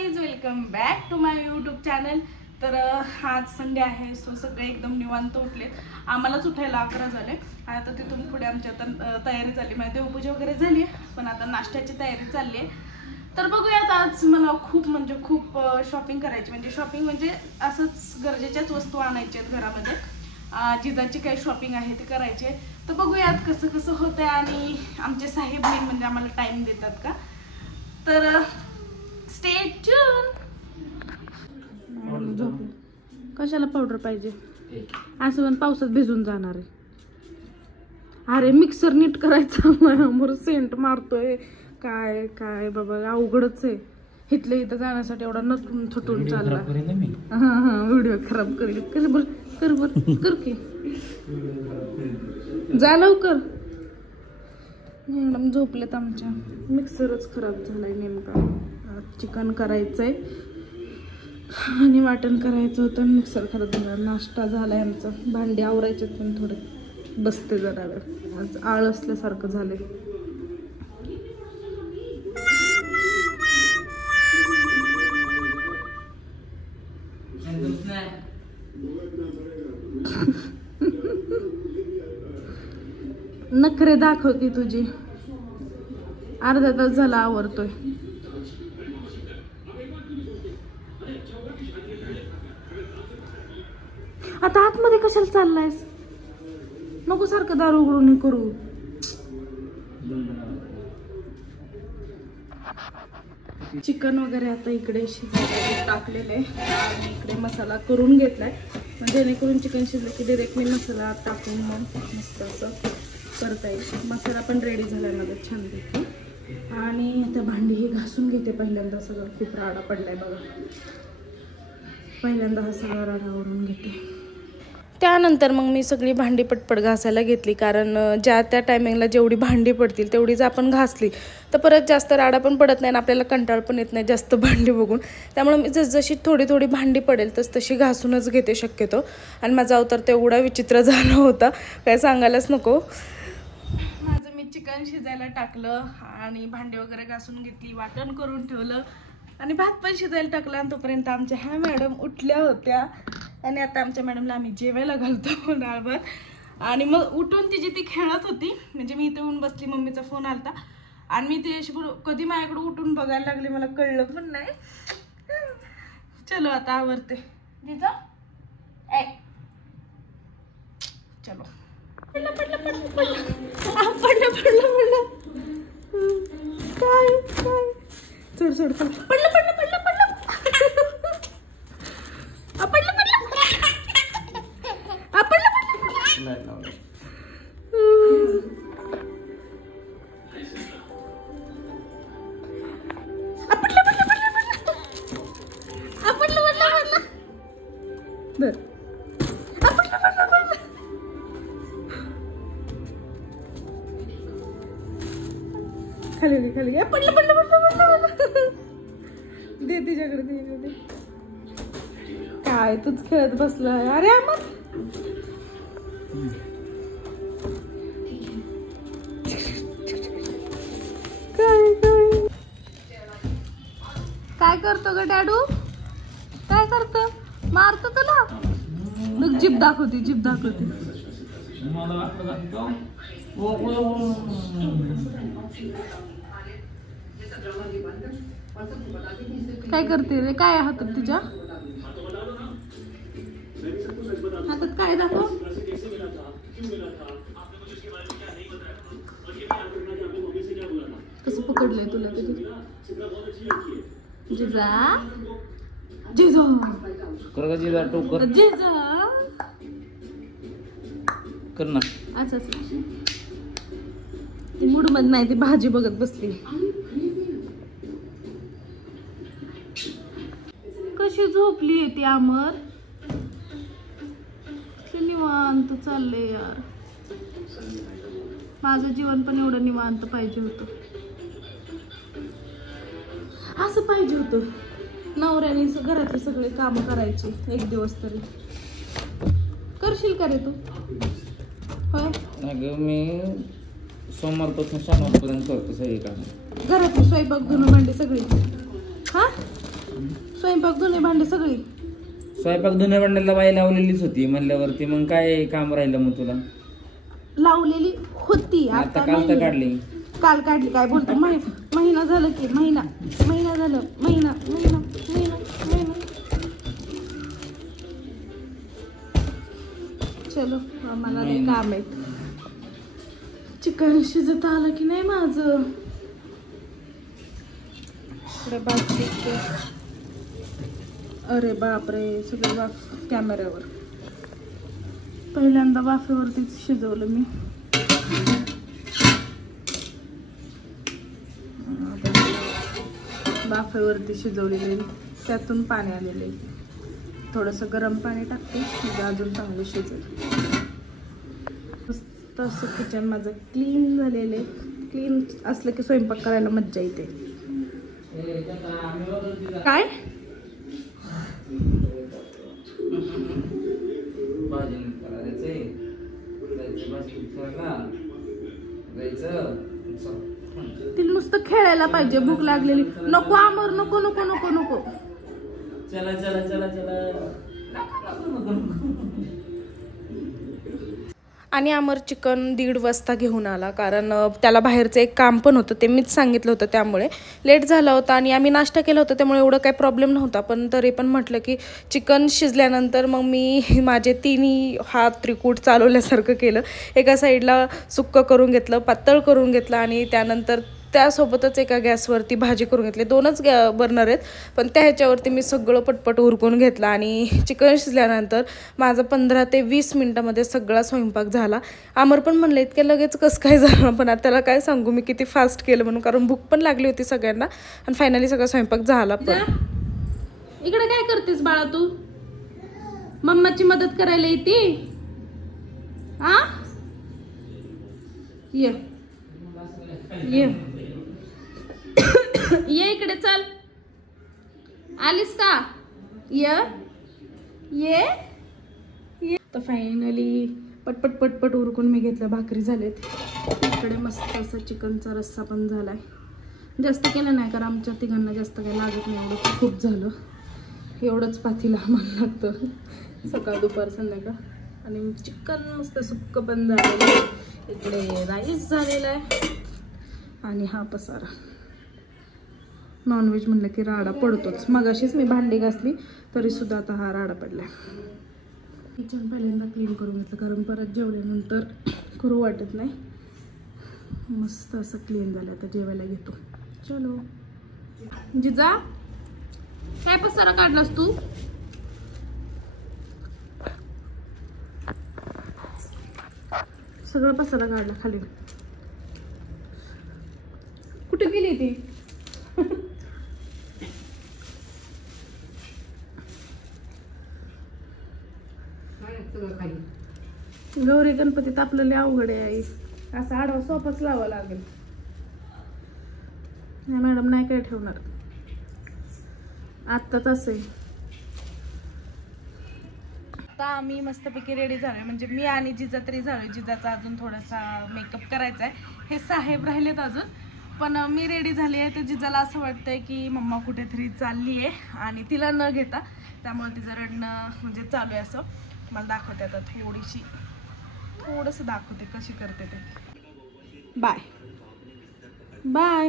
Guys, welcome back to my YouTube channel. तर आज Sunday आहे, सो सगळे एकदम निवांत उठले. आम्हालाच उठायला 11 झाले. आता तिथून पुढे आमची आता तयारी झाली, माझी देवपूजा वगैरे झाली, पण आता नाश्त्याची तयारी चालली आहे. तर बघूयात, आज मला खूप शॉपिंग करायची. म्हणजे शॉपिंग म्हणजे असंच गरजेच्याच वस्तू आणायच्या आहेत घरामध्ये. जिजाची काही शॉपिंग आहे ती करायची आहे. तर बघूयात कसं कसं होतंय आणि आमचे साहेब मेन म्हणजे आम्हाला टाइम देतात का. तर स्टे ट्यून. कशाला पावडर पाहिजे, असं पण पावसात भिजून जाणार आहे. अरे मिक्सर नीट करायचं, सेंट मारतोय. काय काय बाबा, अवघडच आहे. इथलं इथं जाण्यासाठी एवढा नटून थटून चालला. हा व्हिडिओ खराब करेल. कर की जा लवकर. मॅडम झोपलेत आमच्या. मिक्सरच खराब झालाय नेमका. चिकन करायचंय आणि वाटण करायचं होतं, मिक्सर खराब झाला. नाश्ता झालाय आमचा, भांडी आवरायचे पण थोडे बसते जरा वेळ. आज आळ असल्यासारखं झालंय. नखरे दाखवते तुझी. अर्धा तास झाला आवरतोय. आता आतमध्ये कशाला चाललायस? नको सारखं दार उघडून करू. चिकन वगैरे आता इकडे शिजायला टाकलेलं आहे आणि इकडे मसाला करून घेतलाय. जेणेकरून चिकन शिजलं की डिरेक्ट मी मसाला टाकून मग मस्त असं करता येईल. मसाला पण रेडी झालाय माझा छानपैकी. आणि आता भांडी ही घासून घेते पहिल्यांदा. सगळं खूप राडा पडलाय बघा. पहिल्यांदा हा सगळा राडा ओढून घेते. त्यानंतर मग मी सगळी भांडी पटपट घासायला घेतली, कारण ज्या त्या टायमिंगला जेवढी भांडी पडतील तेवढीच आपण घासली तर परत जास्त राडा पण पडत नाही आणि आपल्याला कंटाळ पण येत नाही जास्त भांडी बघून. त्यामुळे मी जसजशी थोडी भांडी पडेल तशी घासूनच घेते शक्यतो. आणि माझा अवतार तेवढा विचित्र झाला होता, काय सांगायलाच नको. माझं मी चिकन शिजायला टाकलं आणि भांडी वगैरे घासून घेतली, वाटण करून ठेवलं आणि भात पण शिजायला टाकला. आणि तोपर्यंत आमच्या ह्या मॅडम उठल्या होत्या आणि आता आमच्या मॅडमला आम्ही जेवायला घालतो डाळ भात. आणि मग उठून तिची ती खेळत होती. म्हणजे मी इथे येऊन बसली, मम्मीचा फोन आलता आणि मी ती अशी कधी माझ्याकडे उठून बघायला लागली, मला कळलं पण नाही. चलो आता आवरते. जिजा चलो. पडलं काय सोड पडलं. खाली पडलं. दे तिच्याकडे. काय तूच खेळत बसलाय? अरे अमर काय करतो ग डॅडू? काय करतो? मारतो तुला? मग जीभ दाखवते. काय करते रे? काय हातात तुझ्या? हातात काय दाखव? कसं पकडलंय तुला कधी? जिजा टोकर कर ना. असं ती मूड मध्ये नाही, ती भाजी बघत बसली. कशी झोपली ती अमर? निवांत चाललंय यार. माझं जीवन पण एवढं निवांत पाहिजे होतं. असं पाहिजे होतं. नवऱ्याने घरातले सगळे काम करायचे एक दिवस तरी. करशील का रे तू? होय मी सोमवारपासून शनिवारपर्यंत करतो सगळी काम. घरातली स्वयंपाक धुणं भांडी सगळी. हा स्वयंपाक धुणे भांडे सगळी. स्वयंपाक धुणे भांड्याला बाई लावलेलीच होती म्हणल्यावरती मग काय काम राहिलं मग तुला? लावलेली होती आता काल तर काढली. काल काढली काय बोलतो. महिना झालं की महिना झालं. महिना चलो आम्हाला लय काम आहे. चिकन शिजत आलं की नाही माझं. अरे बापरे सगळं वाफ कॅमेऱ्यावर. पहिल्यांदा वाफेवरतीच शिजवलं मी. वाफेवरती शिजवलेले त्यातून पाणी आलेले. थोडंसं गरम पाणी टाकते म्हणजे अजून चांगलं शिजेल. तसं किचन माझं क्लीन झालेलं आहे. क्लीन असलं की स्वयंपाक करायला मज्जा येते. काय तिला नुसतं खेळायला पाहिजे. भूक लागलेली. नको आमर नको नको नको नको. चला चला चला चला. आणि अमर चिकन 1:30 वाजता घेऊन आला कारण त्याला बाहेरचं एक काम पण होतं. ते मीच सांगितलं होतं त्यामुळे लेट झाला होता. आणि आम्ही नाश्ता केला होता त्यामुळे एवढं काही प्रॉब्लेम नव्हता. पण तरी पण म्हटलं की चिकन शिजल्यानंतर मग मी माझे तिन्ही हात त्रिकूट चालवल्यासारखं केलं. एका साईडला सुक्कं करून घेतलं, पातळ करून घेतलं आणि त्यानंतर त्यासोबतच एका गॅसवरती भाजी करून घेतली. 2च बर्नर आहेत पण त्या ह्याच्यावरती मी सगळं पटपट उरकून घेतलं. आणि चिकन शिजल्यानंतर माझं 15 ते 20 मिनटामध्ये सगळा स्वयंपाक झाला. अमर पण म्हणलं इतक्या लगेच कसं काय झालं. पण आता त्याला काय सांगू मी किती फास्ट केलं म्हणून. कारण भूक पण लागली होती सगळ्यांना. आणि फायनली सगळा स्वयंपाक झाला. पण इकडे काय करतेस बाळा तू? मम्माची मदत करायला येते? ये इकडे चल. आलीस का? ये तर फायनली पटपट पटपट उरकून मी घेतलं. भाकरी झालेत. इकडे मस्त असा चिकनचा रस्सा पण झालाय. जास्त केलं नाही कारण आमच्या तिघांना जास्त काही लागत नाही. एवढं खूप झालं. एवढंच पाथीला आम्हाला लागतं सकाळ दुपार संध्याकाळ. आणि चिकन मस्त सुक्क पण झालेलं आहे. इकडे राईस झालेला आहे. आणि हा पसारा. नॉनव्हेज म्हणलं की राडा पडतोच. मगाशीच मी भांडी घासली तरी सुद्धा आता हा राडा पडला. किचन पहिल्यांदा क्लीन करून घेतलं कारण परत जेवल्यानंतर करू वाटत नाही. मस्त असं क्लीन झालं. आता जेवायला घेतो. चलो. जिजा काय पसारा काढलास तू? सगळं पसारा काढला खाली. कुठे गेली ती? गौरी गणपतीत आपल्याला अवघड आहे. असा आडवा सोफाच लावा लागेल. नाही मॅडम नाही काय ठेवणार. आत्ताच असं आहे. आता आम्ही मस्तपैकी रेडी झालोय. म्हणजे मी आणि जिजा तरी झालोय. जिजाचा अजून थोडासा मेकअप करायचा आहे. हे साहेब राहिलेत अजून. पण मी रेडी झाली आहे. तर जिजाला असं वाटतंय की मम्मा कुठेतरी चालली आहे आणि तिला न घेता त्यामुळे तिचं रडणं म्हणजे चालू आहे. असं मला दाखवते. आता थोडंसं दाखवते कशी करते ते. Bye bye.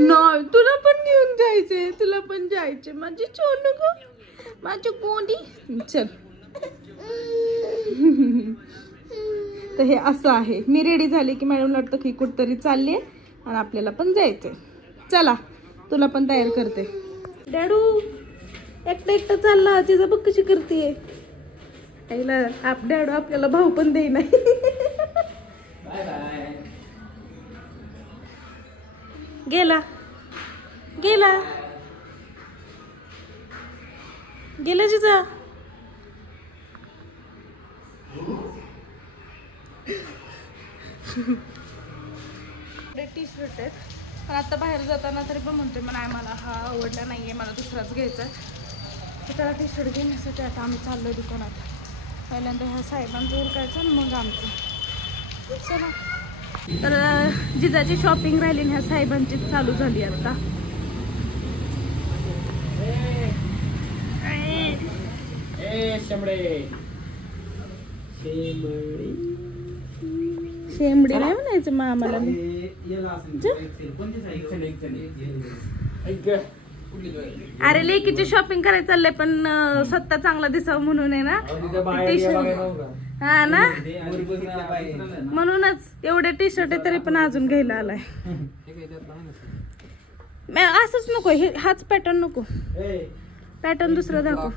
नाही तुला पण घेऊन जायचंय. तुला पण जायचंय माझी छोनू ग माझी गोंडी. चल. तर हे असं आहे. मी रेडी झाली की मॅडम वाटतं की कुठतरी चालली आहे आणि आपल्याला पण जायचंय. चला तुला पण तयार करते. डॅडू एकटं चालला. तिचा बघ कशी करते. डॅडू आपल्याला भाऊ पण देई नाही. गेला गेला गेला जिजा. टी शर्ट आहेत पण आता बाहेर जाताना तरी पण म्हणतोय नाही मला हा आवडला नाहीये मला दुसराच घ्यायचा. तर त्याला टी शर्ट घेण्यासाठी आता आम्ही चाललोय दुकानात. पहिल्यांदा ह्या साहेबांचं उरकायचं आणि मग आमचं. चला तर जिजाची शॉपिंग राहिली ह्या साहेबांची चालू झाली आता. शेंबडी नाही म्हणायचं मग आम्हाला. अरे लेकीची शॉपिंग करायला चाललंय पण स्वतः चांगला दिसावं म्हणून आहे ना. हा ना म्हणूनच एवढे टी शर्ट आहे तरी पण अजून घ्यायला आलाय. असंच नको हाच पॅटर्न नको. पॅटर्न दुसरा दाखव.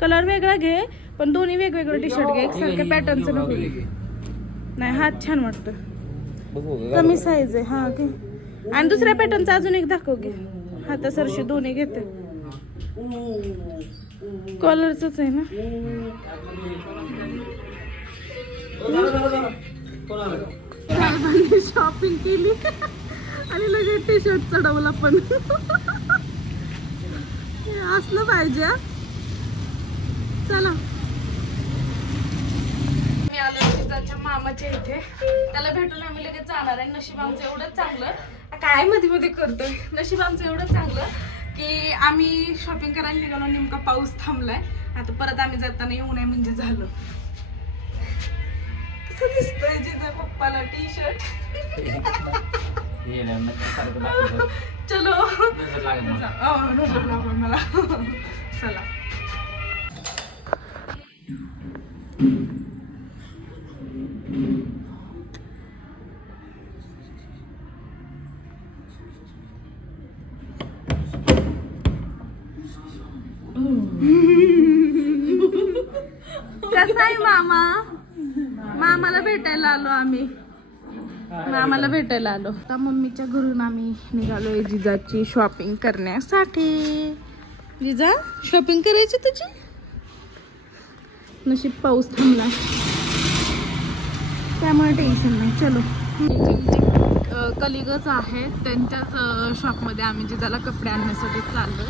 कलर वेगळा घे पण दोन्ही वेगवेगळं टी शर्ट घे. एकसारख्या पॅटर्नचं नको. नाही हात छान वाटतं. कमी साईज आहे हा घे. आणि दुसऱ्या पॅटर्नचा अजून एक दाखव घे. हाता सरशी दोन्ही घेते. कॉलरच आहे ना. साहेबांनी शॉपिंग केली आणि लगेच टी शर्ट चढवला पण. असलं पाहिजे. चला मी आलो जिजाच्या मामाच्या इथे. त्याला भेटून आम्ही लगेच जाणार आहे. नशीब आमचं एवढंच चांगलं काय मध्ये मध्ये करतोय. नशीब आमचं एवढंच चांगलं की आम्ही शॉपिंग करायला निघालो. नेमका पाऊस थांबलाय. आता परत आम्ही जाताना येऊ नये म्हणजे झालं. कसं दिसतोय जिजा पप्पाला टी शर्ट. चलो नजर लागो मला. चला कसा आहे मामा. मामाला भेटायला आलो आम्ही. मामाला भेटायला आलो. आता मम्मीच्या घरून आम्ही निघालोय जिजाची शॉपिंग करण्यासाठी. जिजा शॉपिंग करायची तुझी. नशीब पाऊस थांबला त्यामुळे टेन्शन नाही. चलो कलिगच आहेत त्यांच्याच शॉपमध्ये आम्ही जिजाला कपडे आणण्यासाठी चाललो.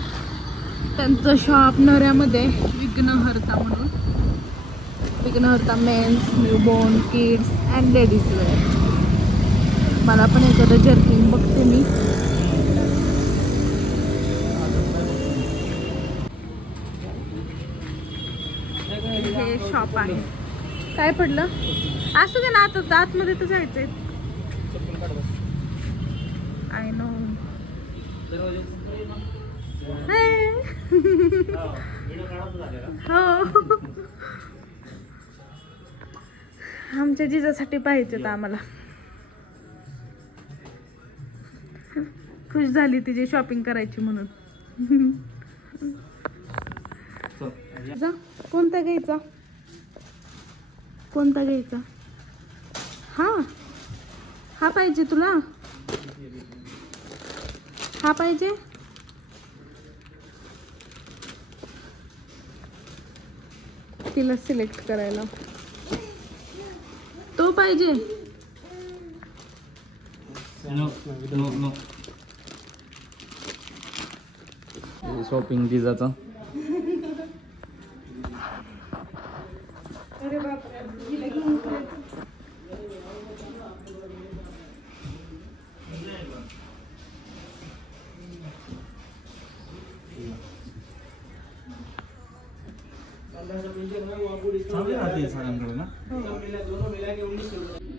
त्यांचं शॉप नऱ्यामध्ये विघ्नहर्ता म्हणून. Vighnaharta men's, newborn, kids and ladies wear. मला पण एखादं जर्किंग बघते मी. हे शॉप आहे. काय पडलं असू दे ना. आता आतमध्ये तर जायचंय. I know. हो आमच्या जिजासाठी पाहिजे आम्हाला. खुश झाली तिची शॉपिंग करायची म्हणून. जा कोणता घ्यायचा. कोणता घ्यायचा. हा हा पाहिजे तुला. हा पाहिजे. तिला सिलेक्ट करायला तो पाहिजे. शॉपिंग जिजाचा. अरे बापरे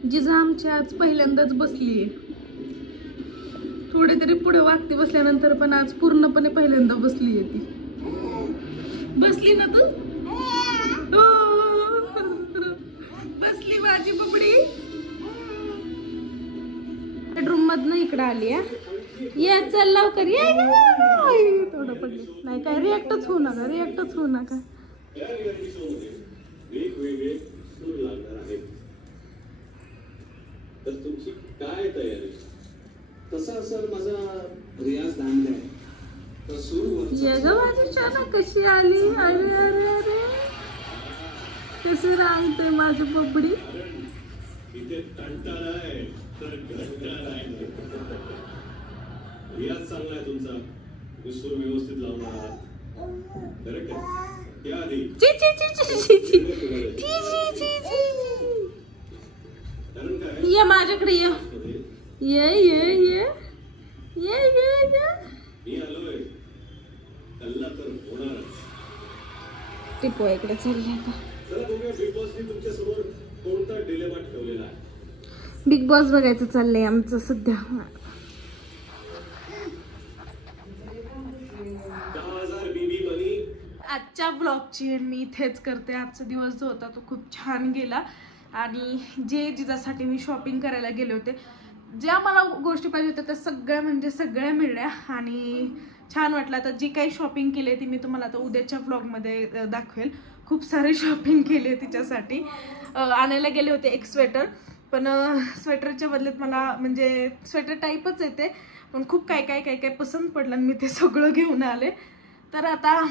जिजा आमची आज पहिल्यांदाच बसलीये. थोडे तरी पुढे वागते बसल्यानंतर पण आज पूर्णपणे पहिल्यांदा बसलीये ती. बसली ना तू. बसली माझी बबडी. बेडरूम मधनं इकडे आली. ये चल लवकर ये. थोडं पडली नाही काय. रिॲक्टच होऊ नका. रिॲक्टच होऊ नका. तर तुमची काय तयारी. तसा सर माझा रियाज दांडला आहे तर सुरू. ये ग माझी शाना कशी आली. अरे अरे अरे कसं रांगते माझी बबडी. इथे कंटाळा आहे तर घंटाळा आहे. रियाज चांगला आहे तुमचा. सूर व्यवस्थित लावणार. करेक्ट आहे. या आधी ची ची ची ची ची ची ची ची ची ची. कारण काय ये माझ्याकडे ये ये ये ये ये ये ये मी आलोय कल्ला तर होणारच. टिपो इकडे चालले आता. चला बघूया बिग बॉसने तुमच्या समोर कोणता डिलेमा ठेवलेला आहे. बिग बॉस बघायचं चाललंय आमचं सध्या. 10,000 बीबी बनी. आजच्या ब्लॉगची मी इथेच करते. आजचा दिवस जो होता तो खूप छान गेला आणि जिजासाठी मी शॉपिंग करायला गेले होते, ज्या मला गोष्टी पाहिजे होत्या त्या सगळ्या म्हणजे सगळ्या मिळल्या आणि छान वाटलं. आता जी काही शॉपिंग केली ती मी तुम्हाला आता उद्याच्या व्लॉगमध्ये दाखवेल. खूप सारी शॉपिंग केली आहे तिच्यासाठी. आणायला गेले होते एक स्वेटर, पण स्वेटरच्या बदल्यात मला म्हणजे स्वेटर टाईपच येते पण खूप काय काय काय काय पसंत पडलं आणि मी ते सगळं घेऊन आले. तर आता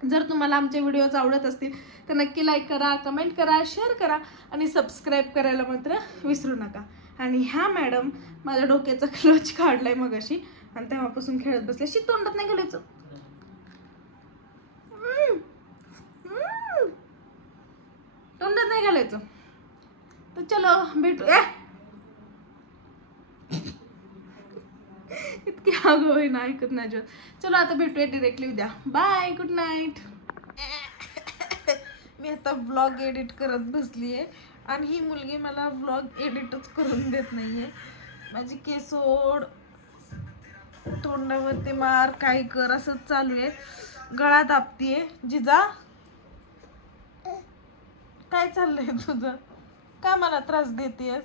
जर तुम्हाला आमचे व्हिडिओज आवडत असतील तर नक्की लाईक करा, कमेंट करा, शेअर करा आणि सबस्क्राईब करायला मात्र विसरू नका. आणि ह्या मॅडम माझ्या डोक्याचा क्लच काढलाय मगाशी आणि तेव्हापासून खेळत बसले. शी तोंडात नाही घालायचं, तोंडात नाही घालायचं. तर चलो भेटू. इतकी आगो होई ना, ऐकत नाही जो. चलो आता भेटूया डिरेक्टली उद्या. Bye, good night. मी आता व्लॉग एडिट करत बसलीये आणि ही मुलगी मला व्लॉग एडिटच करून देत नाहीये. माझी केस ओढ, तोंडावरती मार, काय कर असंच चालू आहे. गळा दाबतीये. जिजा काय चाललंय तुझं? का मला त्रास देतेस?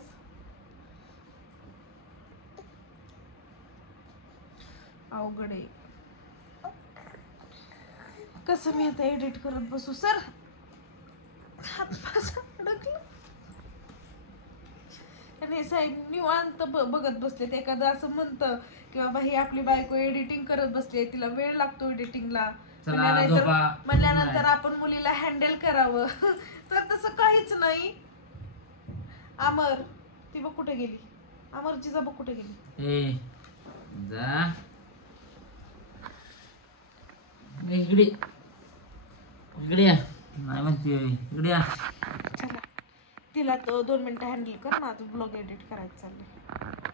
अवघड आहे. कसं मी आता एडिट करत बसू? सर हात अडकलं. आणि साहेब निवांत बघत बसले. ते एखादं असं म्हणतं की बाबा ही आपली बायको एडिटिंग करत बसली, तिला वेळ लागतो एडिटिंगला, म्हणल्यानंतर आपण मुलीला हँडल करावं. तर तसं काहीच नाही. अमर ती बघ कुठे गेली. अमरची जा बघ कुठे गेली. इकडे इकडे नाही म्हणते इकडे. चला तिला तो 2 मिनिटं हँडल कर, माझं ब्लॉग एडिट करायचं चाललंय.